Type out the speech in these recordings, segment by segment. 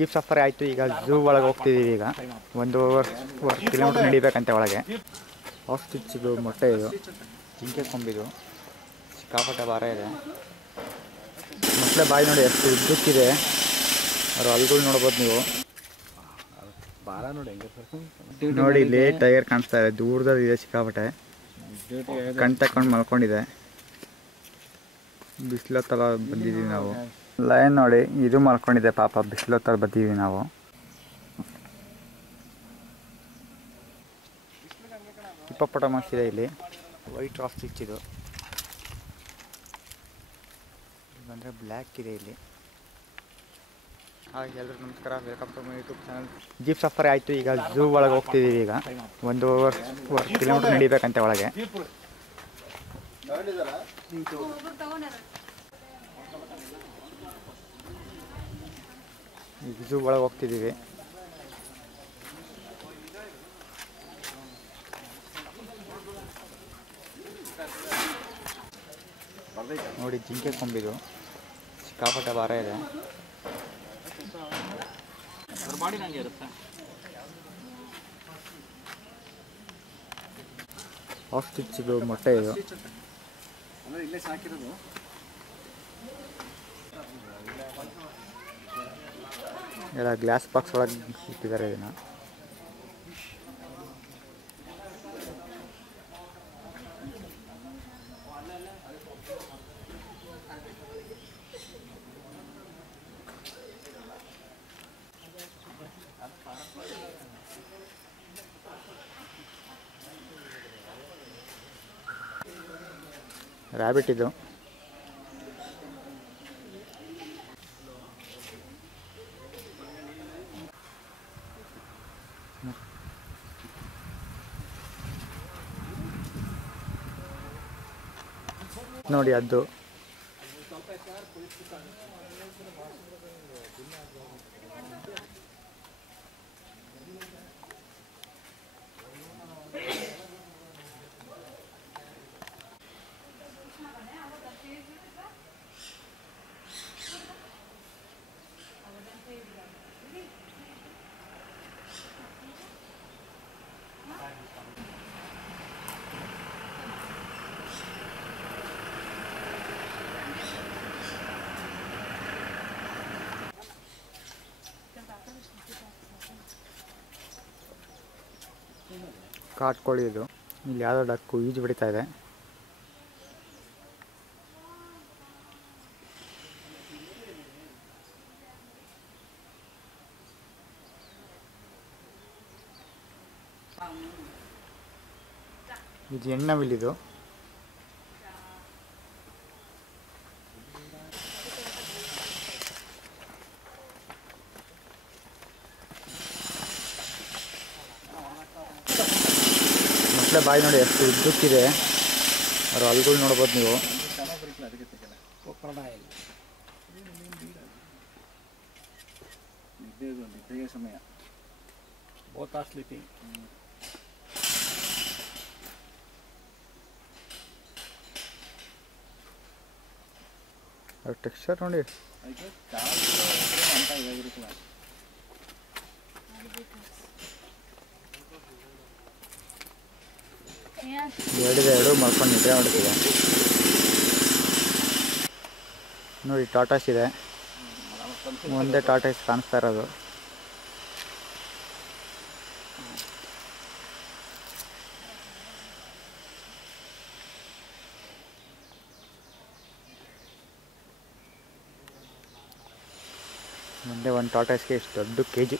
Jeep safari ಆಯಿತು. ಈಗ zoo ಒಳಗೆ ಹೋಗ್ತಿದ್ದೀವಿ. ಈಗ 1.5 ಕಿಲೋಮೀಟ್ರ್ ನಡಿಬೇಕಂತೆ ಒಳಗೆ. ಆಸ್ಟ್ರಿಚ್ದು ಮೊಟ್ಟೆ ಇದು, ಜಿಂಕೆ ಕೊಂಬಿದು, ಸಿಕ್ಕಾಪಟ್ಟೆ ಭಾರ ಇದೆ. ಮೊಸಳೆ ಬಾಯಿ ನೋಡಿ ಎಷ್ಟು ಉದ್ದಕ್ಕಿದೆ, ಅವ್ರು ಹಲ್ಗಳು ನೋಡ್ಬೋದು ನೀವು. ನೋಡಿ ಇಲ್ಲಿ ಟೈಗರ್ ಕಾಣಿಸ್ತಾ ಇದೆ, ದೂರದಲ್ಲಿದೆ ಸಿಕ್ಕಾಪಟ್ಟೆ. ಕಣ್ ತಕೊಂಡು ಮಲ್ಕೊಂಡಿದೆ. ಬಿಸಿಲೊತ್ತಲ್ಲ ಬಂದಿದ್ದೀವಿ ನಾವು. ಲಯನ್ ನೋಡಿ ಇದು ಮಲ್ಕೊಂಡಿದೆ ಪಾಪ, ಬಿಸಿಲೊತ್ತಲ್ಲಿ ಬಂದಿದ್ದೀವಿ ನಾವು. ಹಿಪ್ಪೋಪೊಟಮಸ್ ಇದೆ ಇಲ್ಲಿ, ವೈಟ್ ಆಸ್ಟ್ರಿಚ್ ಇದು. ಬಂದರೆ ಬ್ಲ್ಯಾಕ್ ಇದೆ ಇಲ್ಲಿ. ಹಾಗೆ ಎಲ್ರಿಗೂ ನಮಸ್ಕಾರ, welcome to my YouTube channel. Jeep safari ಆಯಿತು. ಈಗ ಝೂ ಒಳಗೆ ಹೋಗ್ತಿದ್ದೀವಿ. ಈಗ 1.5 ಕಿಲೋಮೀಟ್ರ್ ನಡಿಬೇಕಂತೆ ಒಳಗೆ. ಈಗ ಝೂ ಒಳಗೆ ಹೋಗ್ತಿದ್ದೀವಿ. ನೋಡಿ ಜಿಂಕೆ ಕೊಂಬಿದು, ಸಿಕ್ಕಾಪಟ್ಟೆ ಭಾರ ಇದೆ. ಆಸ್ಟ್ರಿಚ್ದು ಮೊಟ್ಟೆ ಇದು. ಎಲ್ಲ ಗ್ಲಾಸ್ ಬಾಕ್ಸ್ ಒಳಗೆ ಇಟ್ಟಿದ್ದಾರೆ ಇದನ್ನು. ರ್ಯಾಬಿಟ್ ಇದು. ನೋಡಿ ಅದು ಕಾಟ್ಕೋಳಿ ಇದು. ಇಲ್ಲಿ ಯಾವುದೋ ಡಕ್ಕು ಈಜು ಬಿಡ್ತಾ ಇದೆ. ಇದು ಹೆಣ್ಣವಿಲ್ಲಿದು. ಮೊಸಳೆ ಬಾಯಿ ನೋಡಿ ಎಷ್ಟು ಉದ್ದಕ್ಕಿದೆ, ಅವ್ರ ಹಲ್ಗಳು ನೋಡ್ಬೋದು ನೀವು. ಅವ್ರ ಟೆಕ್ಸ್ಚರ್ ನೋಡಿ. ಎರಡು ಮಲ್ಕೊಂಡು ನಿದ್ರೆ ಮಾಡುತ್ತಿದೆ ನೋಡಿ. ಟಾಟಾಸ್ ಇದೆ, ಒಂದೇ ಟಾಟಾಸ್ ಕಾಣಿಸ್ತಾ ಇರೋದು. ಒಂದೇ ಒಂದು ಟಾಟಾಸ್ಗೆ ಇಷ್ಟು ದೊಡ್ಡ KG.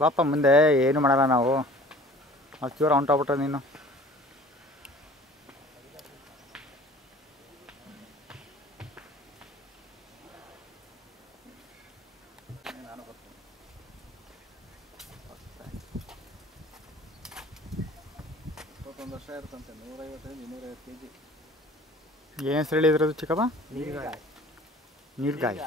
ಬಾಪ ಮುಂದೆ ಏನು ಮಾಡಲ್ಲ ನಾವು. ಚೂರು ಹೊಂಟೋಗ್ಬಿಟ್ರೆ ನೀನು. ವರ್ಷ ಇರುತ್ತಂತೆ, 150-250 kg. ಏನು ಹೆಸರು ಹೇಳಿದ್ರದು ಚಿಕ್ಕಪ್ಪ? ನೀರ್ಗಾಯಿ.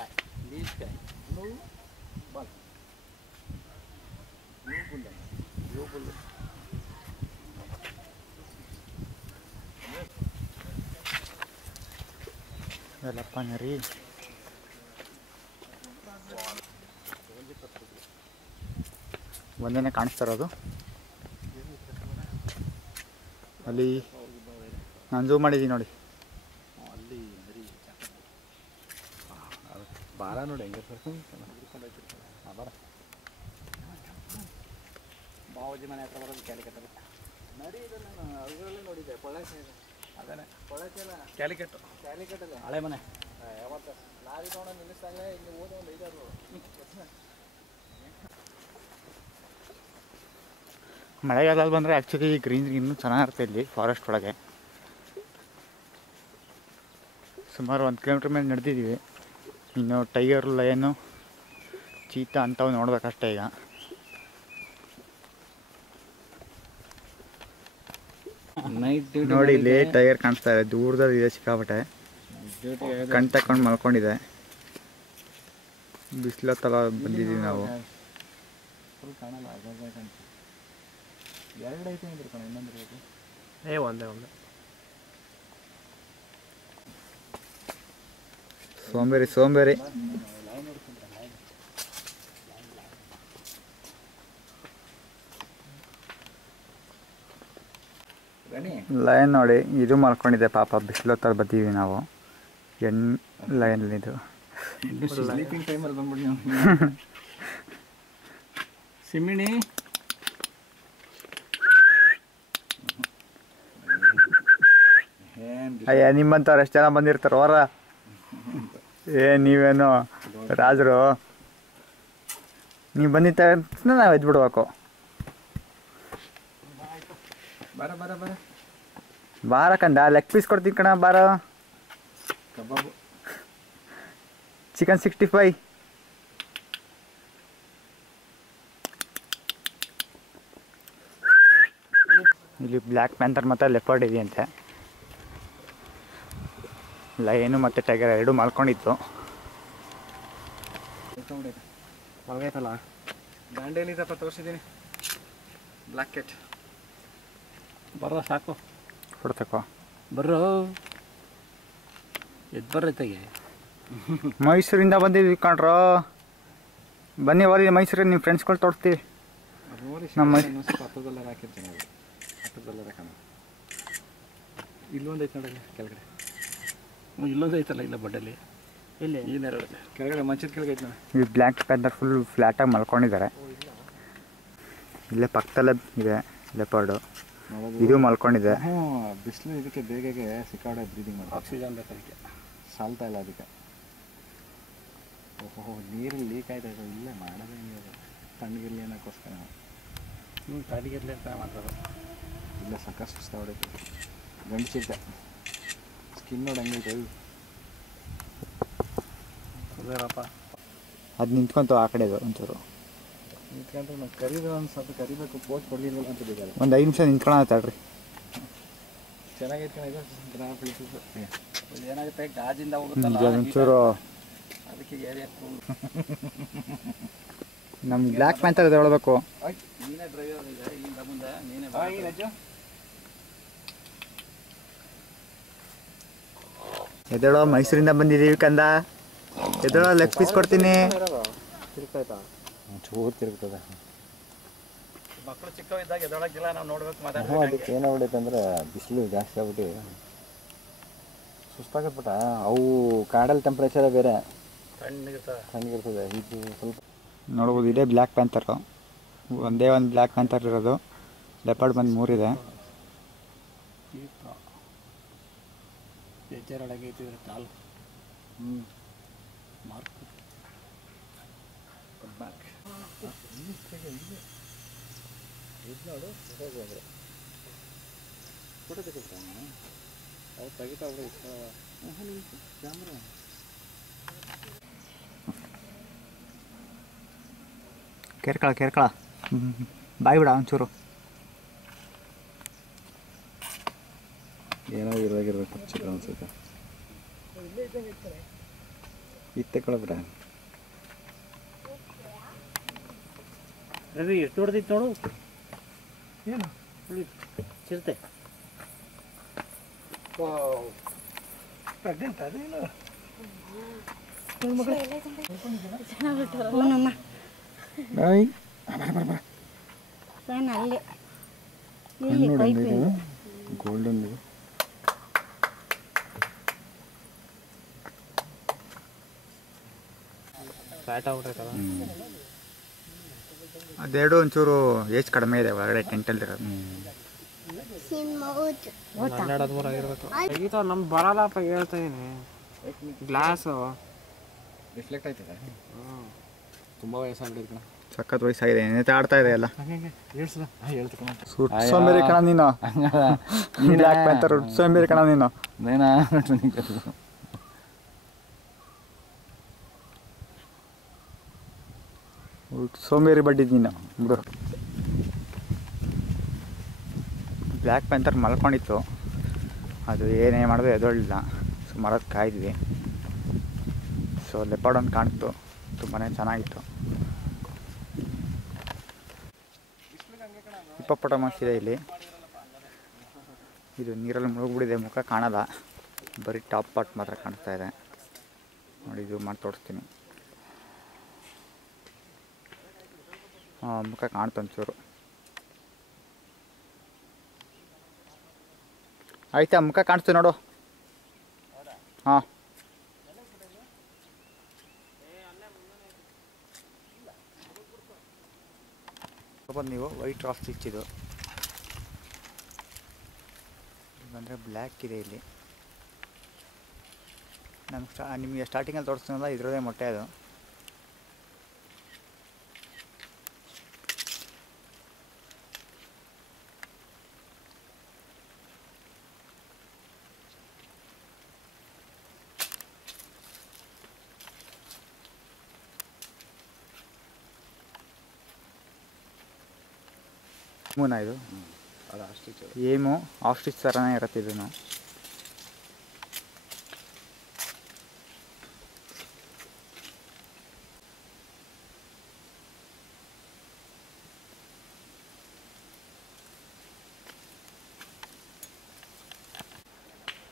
ಎಲ್ಲಪ್ಪ ನರಿ. ಒಂದೇನೆ ಕಾಣಿಸ್ತಾರದು ಅಲ್ಲಿ. ನಾನು ಝೂಮ್ ಮಾಡಿದ್ದೀನಿ ನೋಡಿ. ಅಲ್ಲಿ ಬಾರ ನೋಡಿ ಹೆಂಗೆ ಬಾರ ಬಾವಜಿ ಮನೆ ಹತ್ರ ಬರೋದು ಕ್ಯಾಲಿಕಟ್ಟಲ್ಲಿ ನಡಿ. ಇದನ್ನು ಅವುಗಳಲ್ಲೇ ನೋಡಿದ್ದೆ. ಕೊಳ್ಳೆ ಅದೇ ಕ್ಯಾಲಿಕಟ್ಟಲ್ಲಿ ಹಳೆ ಮನೆ. ಯಾವತ್ತು ಲಾರಿ ತೊಗೊಂಡು ನಿಲ್ಲಿಸ್ದಾಗಲೇ ಇಲ್ಲಿ ಓದೋ ಒಂದು ಐದಾರು. ಮಳೆಗಾಲದಲ್ಲಿ ಬಂದರೆ ಆ್ಯಕ್ಚುಲಿ ಗ್ರೀನ್ ಇನ್ನೂ ಚೆನ್ನಾಗಿರುತ್ತೆ ಇಲ್ಲಿ ಫಾರೆಸ್ಟ್ ಒಳಗೆ. ಸುಮಾರು 1 ಕಿಲೋಮೀಟ್ರ್ ಮೇಲೆ ನಡೆದಿದ್ದೀವಿ. ಇನ್ನು ಟೈಗರ್, ಲಯನು, ಚೀತಾ ಅಂಥವು ನೋಡ್ಬೇಕಷ್ಟೇ ಈಗ. ನೋಡಿ ಇಲ್ಲಿ ಟೈಗರ್ ಕಾಣಿಸ್ತಾ ಇದೆ, ದೂರದಲ್ಲಿ ಇದೆ ಸಿಕ್ಕಾಪಟ್ಟೆ. ಕಣ್ ತಕೊಂಡು ಮಲ್ಕೊಂಡಿದೆ. ಬಿಸಿಲತ್ತಲ್ಲ ಬಂದಿದ್ದೀವಿ ನಾವು. ಒಂದೇ ಸೋಂಬೇರಿ. ಲಯನ್ ನೋಡಿ, ಇದು ಮಲ್ಕೊಂಡಿದೆ ಪಾಪ. ಬಿಸಿಲೊತ್ತರ ಬರ್ತೀವಿ ನಾವು. ಲಯನ್ ಇದು ಸ್ಲೀಪಿಂಗ್ ಟೈಮಲ್ಲಿ ಬಂದ್ಬಿಡಿ. ಸಿಮ್ಮಿಣಿ ಅಯ್ಯ, ನಿಮ್ಮಂಥವ್ರು ಎಷ್ಟು ಜನ ಬಂದಿರ್ತಾರೆ ಹೊರ. ನೀವೇನು ರಾಜರು? ನೀವು ಬಂದಿದ್ದ ತಕ್ಷಣ ನಾವು ಎದ್ಬಿಡ್ಬೇಕು. ಬಾರ ಕಂದ, ಲೆಗ್ ಪೀಸ್ ಕೊಡ್ತೀನಿ ಕಣ. ಬಾರ. ಕಬಾಬು, ಚಿಕನ್ 65. ಇಲ್ಲಿ ಬ್ಲ್ಯಾಕ್ ಪ್ಯಾಂಥರ್ ಮತ್ತು ಲೆಪರ್ಡ್ ಇದೆಯಂತೆ. ಲಯನು ಮತ್ತು ಟೈಗರ್ ಎರಡು ಮಲ್ಕೊಂಡಿತ್ತು. ಮಲ್ಗೈತಲ್ಲ. ದಾಂಡೇಲಿದಪ್ಪ ತೋರಿಸಿದ್ದೀನಿ. ಬ್ಲ್ಯಾಕ್ ಕೆಟ್ ಬರ್ರ ಸಾಕು. ಕೊಡ್ತಕ್ಕೋ ಬರ್ರೋ, ಎದ್ದು ಬರ್ರೈತೆಗೆ. ಮೈಸೂರಿಂದ ಬಂದಿದ್ವಿ ಕಣ್ರೋ. ಬನ್ನಿ ಬರೀ ಮೈಸೂರಿಗೆ ನಿಮ್ಮ ಫ್ರೆಂಡ್ಸ್ಗಳು ತೋರಿಸ್ತೀವಿ. ನಮ್ಮ $10 ಹಾಕಿರ್ತೀನಿ. $10 ಹಾಕೋಣ. ಇಲ್ಲೊಂದು ಐತೆ ನೋಡಲ್ಲ ಕೆಳಗಡೆ. ಇಲ್ಲೊಂದು ಐತಲ್ಲ, ಇಲ್ಲ ಬಡ್ಡಲ್ಲಿ. ಇಲ್ಲಿ ಏನಾರು ಕೆಳಗಡೆ ಮಂಚದ ಕೆಳಗೆ ಐತೆ ನೋಡಿ. ಈ ಬ್ಲ್ಯಾಕ್ ಪ್ಯಾಂಥರ್ ಫುಲ್ ಫ್ಲ್ಯಾಟಾಗಿ ಮಲ್ಕೊಂಡಿದ್ದಾರೆ. ಇಲ್ಲೇ ಪಕ್ಕದಲ್ಲೇ ಇದೆ ಲೆಪರ್ಡು. ಇದು ಮಲ್ಕೊಂಡಿದೆ. ಬಿಸಿಲು ಇದಕ್ಕೆ ಬೇಗಗೆ ಸಿಕ್ಕಾಡೆ ಬ್ರೀದಿಂಗ್ ಮಾಡಿ. ಆಕ್ಸಿಜನ್ ಬೇಕು ಅದಕ್ಕೆ, ಸಾಲ್ತಾ ಇಲ್ಲ ಅದಕ್ಕೆ. ಓಹೋ, ನೀರಲ್ಲಿ ಲೀಕ್ ಆಯ್ತಾ ಇದೆ. ಇಲ್ಲೇ ಮಾಡೋದೇ ಹಿಂಗೆ ತಣ್ಣಗಿರಲಿ ಅನ್ನೋಕ್ಕೋಸ್ಕರ. ತಣ್ಣಗಿರಲಿ ಅಂತ ಮಾಡೋದು. ಇಲ್ಲ ಸಾಕಷ್ಟು ಸುಸ್ತ ಹೊಡೈತೆ. ಗಂಡಸಿದ್ದೆ ಸ್ಕಿನ್ ನೋಡಿ ಹಂಗೈತೆ. ಅದೇರಪ್ಪ, ಅದು ನಿಂತ್ಕೊಂತು ಆ ಕಡೆದು ಒಂಚೂರು. ನಿಂತ್ಕೊಂಡ್ರೆ ನಾವು ಕರೀದು ಒಂದು ಸ್ವಲ್ಪ ಕರಿಬೇಕು. ಪೋಸ್ಟ್ ಕೊಡಲಿಲ್ಲ ಅಂತ ಬೇಕಲ್ಲ. ಒಂದು 5 ನಿಮಿಷ ನಿಂತ್ಕೊಳ್ಳೋಣ ತಡ್ರಿ. ಚೆನ್ನಾಗೈತೆ. ಏನಾಗುತ್ತೆ, ಗಾಜಿಂದ ಹೋಗುತ್ತಲ್ಲ ಒಂಚೂರು. ಅದಕ್ಕೆ ನಮ್ಮ ಬ್ಲ್ಯಾಕ್ ಪ್ಯಾಂಥರ್ ತಗೊಳ್ಬೇಕು. ನೀನೇ ಡ್ರೈವರ್ ಇದೆ ಇಲ್ಲಿಂದ ಮುಂದೆ. ನೀನೇ ಎದಳೋ, ಮೈಸೂರಿಂದ ಬಂದಿದ್ದೀವಿ ಕಂದ. ಎದಳೋ, ಲೆಗ್ ಪೀಸ್ ಕೊಡ್ತೀನಿ. ತಿರುಗ್ತಾಯ್ತಾ? ಚೂರು ತಿರುಗ್ತದೆ. ಮಕ್ಕಳು ಚಿಕ್ಕವಿದ್ದಾಗ ಎದೊಳಗಿಲ್ಲ, ನಾವು ನೋಡ್ಬೇಕು. ಅದಕ್ಕೆ ಏನಾಗ್ಬಿಟ್ಟೈತೆ ಅಂದರೆ ಬಿಸಿಲು ಜಾಸ್ತಿ ಆಗ್ಬಿಟ್ಟು ಸುಸ್ತಾಗತ್ಬಿಟ್ಟ. ಅವು ಕಾಡಲ್ಲಿ ಟೆಂಪ್ರೇಚರೇ ಬೇರೆ, ತಣ್ಣಗಿರ್ತದೆ. ಇದು ಸ್ವಲ್ಪ ನೋಡ್ಬೋದು. ಇದೇ ಬ್ಲ್ಯಾಕ್ ಪ್ಯಾಂಥರು. ಒಂದೇ ಒಂದು ಬ್ಲ್ಯಾಕ್ ಪ್ಯಾಂಥರ್ ಇರೋದು. ಲೆಪರ್ಡ್ ಬಂದು 3 ಇದೆ. ಕಾಲು ಮಾರ್ಕ್ ನೋಡು. ಫೋಟೋ ತೆಗಿತಾನೆ ಅವ್ರು ತೆಗಿತಾ ಕ್ಯಾಮ್ರಾ. ಕೇರ್ಕಳ ಬಾಯ್ ಬಿಡ ಒಂಚೂರು. ಏನೋ ಇರುವಾಗಿರ್ಬೇಕು ಚಿಕ್ಕ ಅನ್ಸುತ್ತೆ. ಇತ್ತೆ ಕೊಳಬ್ರ ರವಿ ಎಷ್ಟು ಹೊಡೆದಿತ್ತು ನೋಡು. ಏನು ಚಿರತೆ ಪ್ರೆಗ್ನೆಂಟ್ ಅದೇನು ಹೂನಮ್ಮ ಬಾಯ್ ಫ್ಯಾನ್ ಅಲ್ಲೇ ಇಲ್ಲಿ ಪೈಪ್ ಇದು ಗೋಲ್ಡನ್ ಇದು ಫ್ಯಾಟ್ ಆಗ್ಬಿಟ್ಟೈತಲ್ಲ. ಅದೆರಡು ಒಂಚೂರು ಏಜ್ ಕಡಿಮೆ ಇದೆ ಒಳಗಡೆ ಟೆಂಟಲ್ಲಿರೋದು. 12-13 ಆಗಿರ್ಬೇಕು. ತೆಗಿತಾವ ನಮ್ಗೆ ಬರಲ್ಲಪ್ಪ, ಹೇಳ್ತಾ ಇದೀನಿ. ಗ್ಲಾಸು ರಿಫ್ಲೆಕ್ಟ್ ಆಯ್ತದೆ. ತುಂಬ ವಯಸ್ಸಾಗ್ಬಿಟ್ಟಿದೆ ಕಣ. ಸಖತ್ ವಯಸ್ಸಾಗಿದೆ, ನೆನೆ ಆಡ್ತಾ ಇದೆ ಎಲ್ಲ. ಹಂಗೆ ಹೇಳ್ಸಲ್ಲ ಹೇಳ್ತು ಕಣ. ಸೋಂಬೇರಿ ಕಣ ನೀನು. ಬ್ಲ್ಯಾಕ್ ಪ್ಯಾಂಥರ್ ಸೋಂಬೇರಿ ಕಣ ನೀನು. ನೇನಾ ಸೋಂಬೇರಿ ಬಡ್ಡಿದ್ ನೀನು ಬಿಡು. ಬ್ಲ್ಯಾಕ್ ಪ್ಯಾಂಥರ್ ಮಲ್ಕೊಂಡಿತ್ತು, ಅದು ಏನೇ ಮಾಡಿದ್ರು ಎದೊಳ್ಳಿಲ್ಲ. ಸೊ ಮರದ ಕಾಯ್ದ್ವಿ. ಸೊ ಲೆಪರ್ಡ್ ಒಂದು ಕಾಣಿತ್ತು, ತುಂಬಾ ಚೆನ್ನಾಗಿತ್ತು. ಹಿಪ್ಪೋಪೊಟಮಸ್ ಇದೆ ಇಲ್ಲಿ. ಇದು ನೀರಲ್ಲಿ ಮುಳುಗ್ಬಿಟ್ಟಿದೆ, ಮುಖ ಕಾಣಲ್ಲ, ಬರೀ ಟಾಪ್ ಪಾರ್ಟ್ ಮಾತ್ರ ಕಾಣಿಸ್ತಾ ಇದೆ. ನೋಡಿ ಇದು ಮಾಡಿ ತೋರಿಸ್ತೀನಿ. ಮುಖ ಕಾಣ್ತು ಒಂಚೂರು. ಆಯ್ತಾ, ಮುಖ ಕಾಣಿಸ್ತು ನೋಡು. ಹಾಂ ಬಂದು ನೀವು ವೈಟ್ ಆಸ್ಟ್ರಿಚ್ ಇದು ಬಂದರೆ ಬ್ಲ್ಯಾಕ್ ಇದೆ ಇಲ್ಲಿ. ನಿಮಗೆ ಸ್ಟಾರ್ಟಿಂಗಲ್ಲಿ ತೋರಿಸ್ತೀನಲ್ಲ, ಇದರದೇ ಮೊಟ್ಟೆ ಅದು. ಮೂನಾ ಇದು? ಅದು ಆಸ್ಟ್ರಿಚ್. ಏಮು ಆಸ್ಟ್ರಿಚ್ ಥರನೇ ಇರುತ್ತೆ ಇದೂ.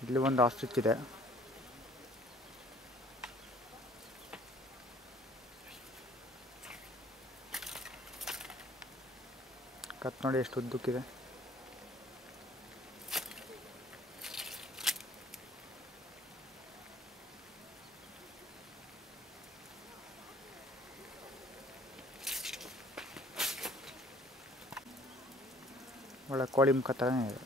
ಇಲ್ಲಿ ಒಂದು ಆಸ್ಟ್ರಿಚ್ ಇದೆ. ಕತ್ ನೋಡಿ ಎಷ್ಟು ಉದ್ದಕ್ಕಿದೆ. ಒಳ್ಳೆ ಕೋಳಿ ಮುಖ ಥರನೇ ಇದೆ.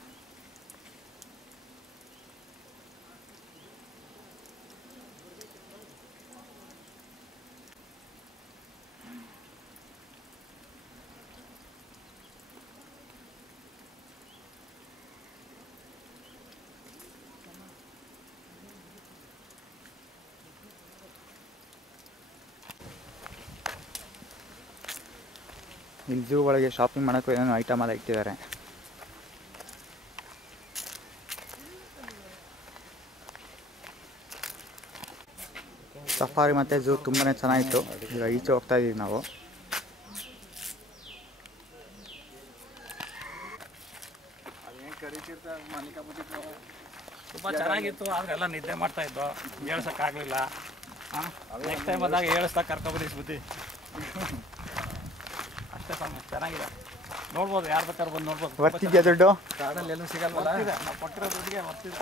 ಇಲ್ಲಿ ಝೂ ಒಳಗೆ ಶಾಪಿಂಗ್ ಮಾಡೋಕ್ಕೂ ಏನೇನೋ ಐಟಮ್ ಎಲ್ಲ ಇಟ್ಟಿದ್ದಾರೆ. ಸಫಾರಿ ಮತ್ತು ಝೂ ತುಂಬಾ ಚೆನ್ನಾಗಿತ್ತು. ಈಗ ಈಚೆ ಹೋಗ್ತಾ ಇದ್ದೀವಿ ನಾವು. ತುಂಬ ಚೆನ್ನಾಗಿತ್ತು, ಆದರೆ ಎಲ್ಲ ನಿದ್ದೆ ಮಾಡ್ತಾ ಇದ್ದು, ಹೇಳ್ಸೋಕ್ಕಾಗಲಿಲ್ಲ. ನೆಕ್ಸ್ಟ್ ಟೈಮ್ ಆದಾಗ ಹೇಳಿಸ್ದಾಗ ಕರ್ಕೊಬನ್ನಿ ಬುದ್ಧಿ. ಅಷ್ಟೇ ಸ್ವಾಮಿ, ಚೆನ್ನಾಗಿದೆ. ನೋಡ್ಬೋದು, ಯಾರು ಬೇಕಾದ್ರೂ ಬಂದು ನೋಡ್ಬೋದು. ಬರ್ತಿದ್ಯಾ ದುಡ್ಡು? ಕಾಡಲ್ಲಿ ಎಲ್ಲೂ ಸಿಗಲ್ವಲ್ಲ. ನಾವು ಕೊಟ್ಟಿರೋ ದುಡ್ಡಿಗೆ ಬರ್ತಿದೆ.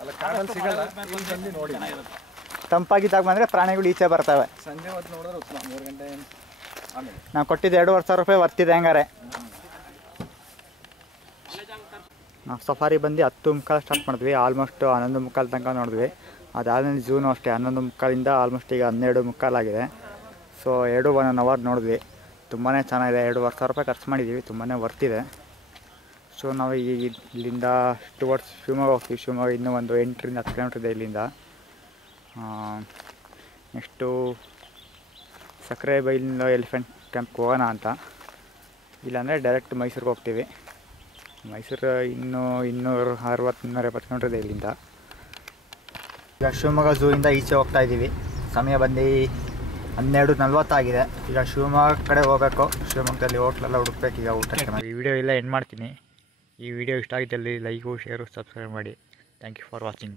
ಅಲ್ಲ ಕಾಡಲ್ಲಿ ಸಿಗಲ್ಲ, ಬಂದು ನೋಡಿ. ಚೆನ್ನಾಗಿರುತ್ತೆ. ತಂಪಾಗಿದ್ದಾಗ ಬಂದರೆ ಪ್ರಾಣಿಗಳು ಈಚೆ ಬರ್ತವೆ. ಸಂಜೆ ಹೊತ್ತು ನೋಡಿದ್ರೆ ಉತ್ತಮ. 3 ಗಂಟೆ ಆಮೇಲೆ ನಾವು ಕೊಟ್ಟಿದ್ದು 2,500 ರೂಪಾಯಿ ಬರ್ತಿದೆ ಹಂಗಾರೆ. ನಾವು ಸಫಾರಿ ಬಂದು 10:15 ಸ್ಟಾರ್ಟ್ ಮಾಡಿದ್ವಿ. ಆಲ್ಮೋಸ್ಟ್ 11:15 ತನಕ ನೋಡಿದ್ವಿ. ಅದಾದಮೇಲೆ ಝೂನು ಅಷ್ಟೇ 11:15 ಆಲ್ಮೋಸ್ಟ್ ಈಗ 12:15 ಆಗಿದೆ. ಸೊ 1 ಅವರ್ ನೋಡಿದ್ವಿ. ತುಂಬಾ ಚೆನ್ನಾಗಿದೆ. 2,500 ರೂಪಾಯಿ ಖರ್ಚು ಮಾಡಿದ್ದೀವಿ, ತುಂಬಾ ವರ್ತಿದೆ. ಸೊ ನಾವು ಇಲ್ಲಿಂದ ಟುವರ್ಡ್ಸ್ ಶಿವಮೊಗ್ಗ ಹೋಗ್ತೀವಿ. ಶಿವಮೊಗ್ಗ ಇನ್ನೂ ಒಂದು 8ರಿಂದ 10 ಕಿಲೋಮೀಟ್ರ್ ಇದೆ ಇಲ್ಲಿಂದ. ನೆಕ್ಸ್ಟು ಸಕ್ಕರೆ ಬೈಲಿಂದ ಎಲಿಫೆಂಟ್ ಕ್ಯಾಂಪ್ಗೆ ಹೋಗೋಣ ಅಂತ. ಇಲ್ಲಾಂದರೆ ಡೈರೆಕ್ಟ್ ಮೈಸೂರಿಗೆ ಹೋಗ್ತೀವಿ. ಮೈಸೂರು ಇನ್ನೂ 260-270 ಕಿಲೋಮೀಟ್ರ್ ಇದೆ ಇಲ್ಲಿಂದ. ಈಗ ಶಿವಮೊಗ್ಗ ಝೂಯಿಂದ ಈಚೆ ಹೋಗ್ತಾ ಇದ್ದೀವಿ. ಸಮಯ ಬಂದು 12:40 ಆಗಿದೆ. ಈಗ ಶಿವಮೊಗ್ಗ ಕಡೆ ಹೋಗಬೇಕು. ಶಿವಮೊಗ್ಗದಲ್ಲಿ ಹೋಟ್ಲೆಲ್ಲ ಹುಡುಕ್ಬೇಕು ಈಗ ಊಟಕ್ಕೆ. ಈ ವಿಡಿಯೋ ಎಲ್ಲ ಎಂಡ್ ಮಾಡ್ತೀನಿ. ಈ ವಿಡಿಯೋ ಇಷ್ಟ ಆಗಿದ್ದಲ್ಲಿ ಲೈಕು, ಶೇರು, ಸಬ್ಸ್ಕ್ರೈಬ್ ಮಾಡಿ. Thank you for watching.